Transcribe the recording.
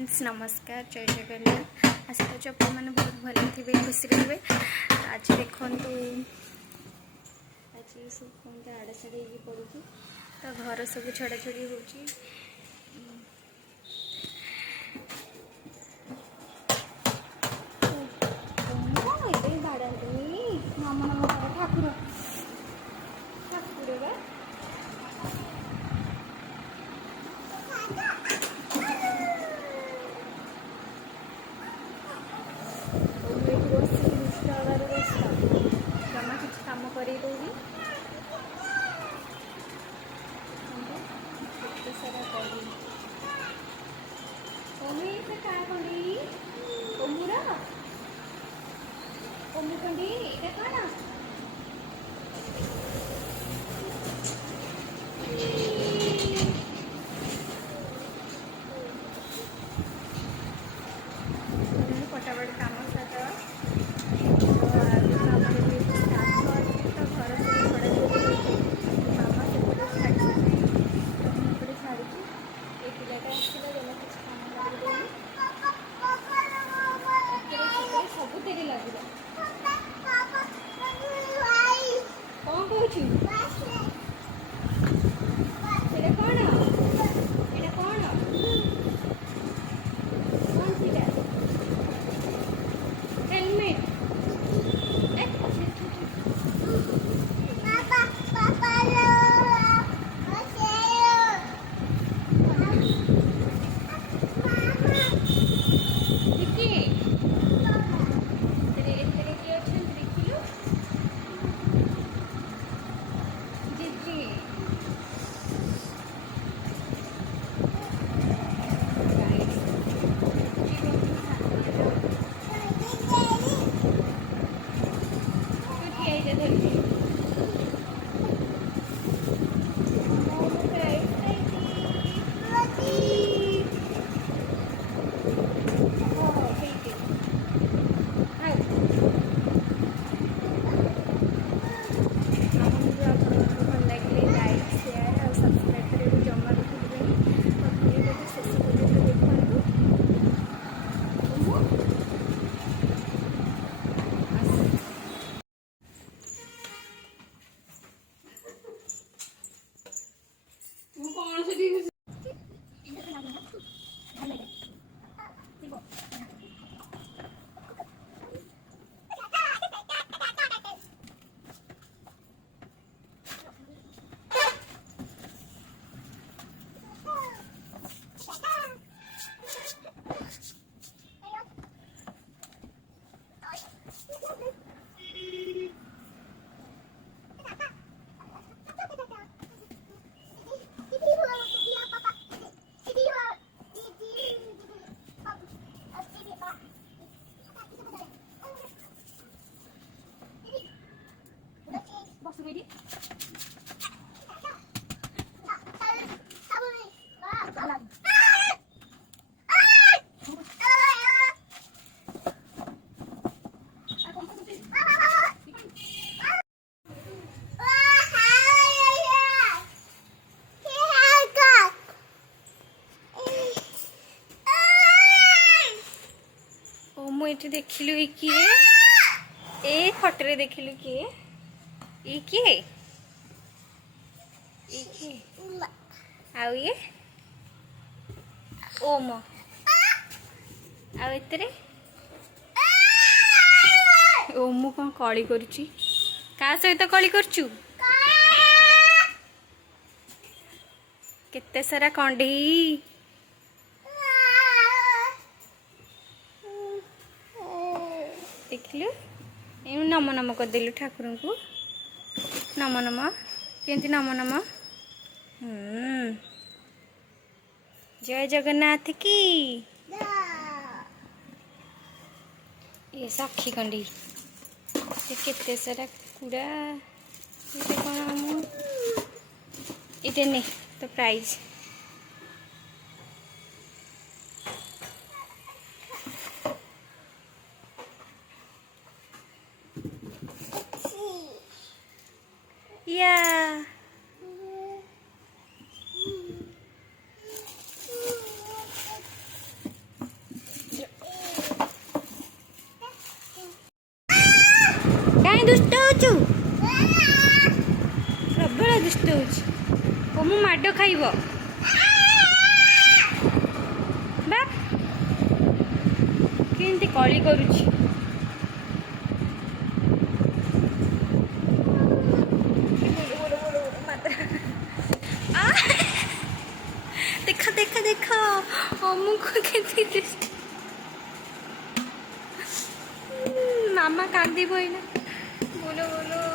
नमस्कार जय जगन्नाथ। आशा करुँ आप मैंने बहुत भल थे खुशी थे। आज देखु आज सब कौन आड़े साड़े पड़ू तो घर सब छड़ा छड़ी हो ठाकुर ठाकुर जमा किसी कम कर सारा करी क्या कंडी ओमुरा ओमु कंडी ये कौन फटाफट काम सारा ସବୁଥିରେ ଲାଗିଲା କଣ କହୁଛୁ ସେଇଟା କଣ ଏଇଟା କଣ କଣ ସେଇଟା ହେଲମେଟ୍ मुझे देखिलु किए ए खटरे देखिलु किए ये किए आउ ये ओम आउ ओमु कौन कली करुची का सहित कली करचु केते सारा कंडी देखिलु ये नम नम करदेलु ठाकुर को नम नम केंती नम नम जय जगन्नाथ की ये साक्षी कंडी केते सारा कुड़ा ये कौन इटे नहीं तो प्राइज या ମାମୁଁ ମାଡ଼ ଖାଇବ। ବା କେମିତି କଳି କରୁଛି। ଦେଖ ଦେଖ ଦେଖ ଅମୁକୁ କେମିତି ମାମା କାନ୍ଦିବ ଏଇନା। ବୋଲୋ ବୋଲୋ।